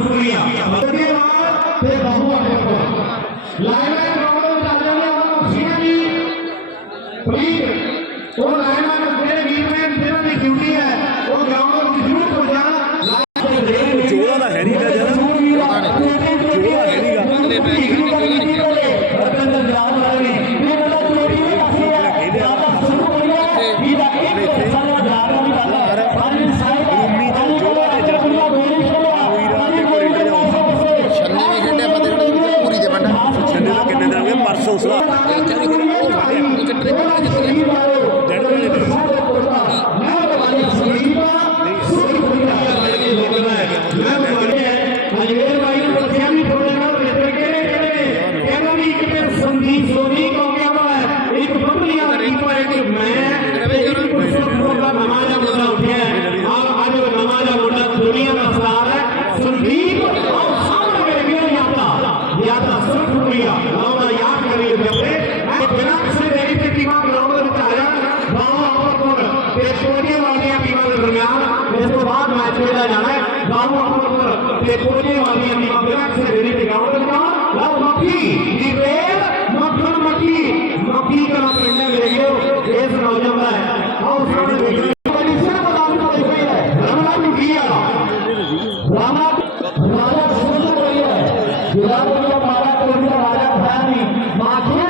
शुक्रिया line dari Firaun dan mengetrip जिसके बाद मैच खेला जाना है। गाँवों के कोने वाली अभिभावक से देने के गाँव का लाओ मक्खी निवेद मक्खन मक्खी मक्खी का नाम करने के लिए देश नौजवान है। और उसमें कंडीशन बताने को देखो है। रमना की किया रामा राजा सुन रही है। जिला को मारा कोई राजा था माखिया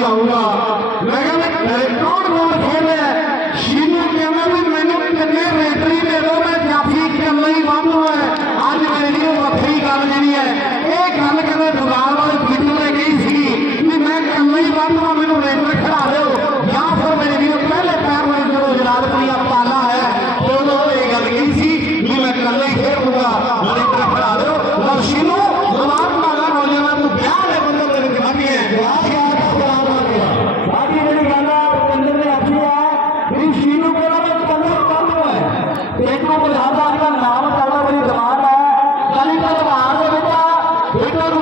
好啊！ఎటువంటి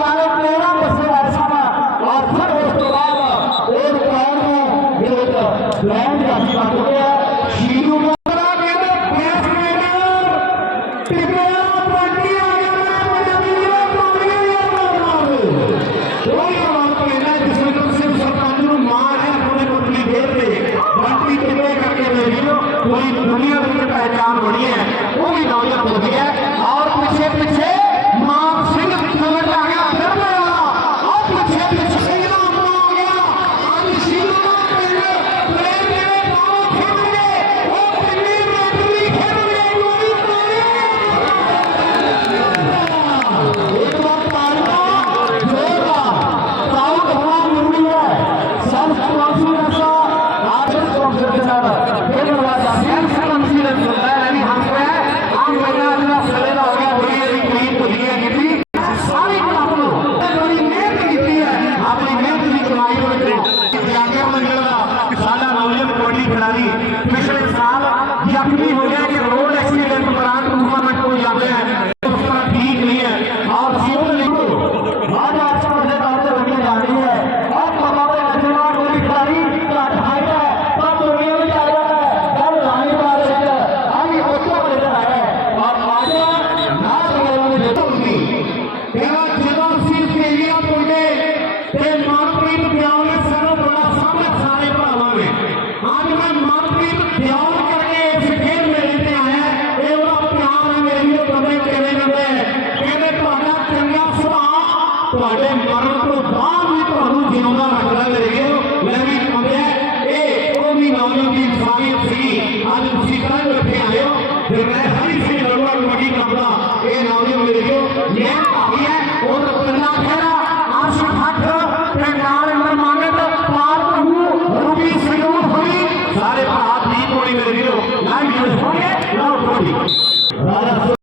ਤੁਹਾਡੇ ਮਰਨ ਤੋਂ ਬਾਅਦ ਵੀ ਤੁਹਾਨੂੰ ਜਿਉਂਦਾ ਰੱਖਦਾ ਮੇਰੇ ਮੈਂ ਵੀ ਕਮਿਆ ਇਹ ਉਹ ਵੀ ਨੌਜਵਾਨ ਦੀ ਇਨਸਾਨੀਅਤ ਸੀ ਅੱਜ ਤੁਸੀਂ ਤਾਂ ਬੈਠੇ ਆਏ ਹੋ ਫਿਰ ਮੈਂ ਹਰੀ ਸਿੰਘ ਨੌਜਵਾਨ ਕਮੇਟੀ ਕਰਦਾ ਇਹ ਨੌਜਵਾਨ ਮੇਰੇ ਕੋ ਮੈਂ ਭਾਵੀ ਹੈ ਉਹ ਰਤਨਾ ਖੇਰਾ ਆਸ਼ੂ ਠੱਠ ਤੇ ਨਾਲ ਮਰਮਾਨਤ ਪਾਰ ਪ੍ਰਭੂ ਰੂਬੀ ਸੰਗੂਰ ਹੋਈ ਸਾਰੇ ਭਾਤ ਨਹੀਂ ਹੋਣੀ ਮੇਰੇ ਵੀਰੋ ਨਾ ਵੀਰ ਹੋਣੀ ਨਾ ਹੋਣੀ ਰਾਜਾ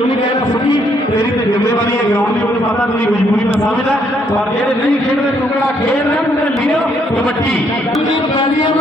ਕੁਝ ਨਹੀਂ ਕਹਿ ਸਕੀ ਤੇਰੀ ਤੇ ਜ਼ਿੰਮੇਵਾਰੀ ਹੈ ਗਰਾਊਂਡ ਦੀ ਮੈਨੂੰ ਪਤਾ ਤੇਰੀ ਮਜਬੂਰੀ ਮੈਂ ਸਮਝਦਾ, ਪਰ ਜਿਹੜੇ ਨਹੀਂ ਖੇਡਦੇ ਟੁਕੜਾ ਖੇਡ ਰਹੇ ਮੁੰਡੇ ਲੀਓ ਕਬੱਡੀ। ਤੁਸੀਂ ਬਤਾਲੀਏ